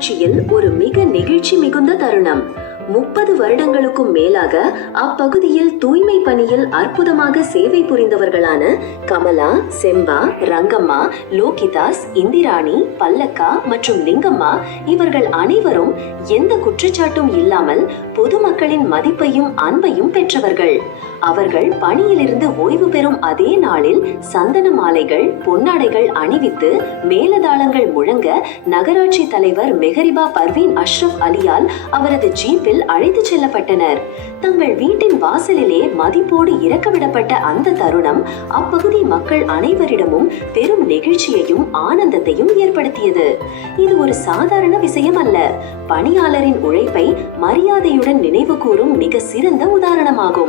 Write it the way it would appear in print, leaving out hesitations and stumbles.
நகராட்சியில் ஒரு மிக நெகிழ்ச்சி மிகுந்த தருணம். 30 வருடங்களுக்கும் மேலாக அப்பகுதியில் தூய்மை பணியில் அற்புதமாக சேவை புரிந்தவர்களான கமலா, செம்பா, ரங்கம்மா, லோகிதாஸ், இந்திராணி, பல்லக்கா மற்றும் லிங்கம்மா இவர்கள் அனைவரும் எந்த குற்றச்சாட்டும் இல்லாமல் பொதுமக்களின் மதிப்பையும் அன்பையும் பெற்றவர்கள். அவர்கள் பணியிலிருந்து ஓய்வு பெறும் அதே நாளில் சந்தன மாலைகள், பொன்னாடைகள் அணிவித்து மேலதாளங்கள் முழங்க நகராட்சி தலைவர் மெஹரிபா பர்வீன் அஷ்ரப் அலியால் அவரது ஜீப்பில் அழைத்து செல்லப்பட்டனர். தங்கள் வீட்டின் வாசலிலே மதிப்போடு இறக்கவிடப்பட்ட அந்த தருணம் அப்பகுதி மக்கள் அனைவரிடமும் பெரும் நெகிழ்ச்சியையும் ஆனந்தத்தையும் ஏற்படுத்தியது. இது ஒரு சாதாரண விஷயம் அல்ல. பணியாளரின் உழைப்பை மரியாதையுடன் நினைவு கூறும் மிக சிறந்த உதாரணமாகும்.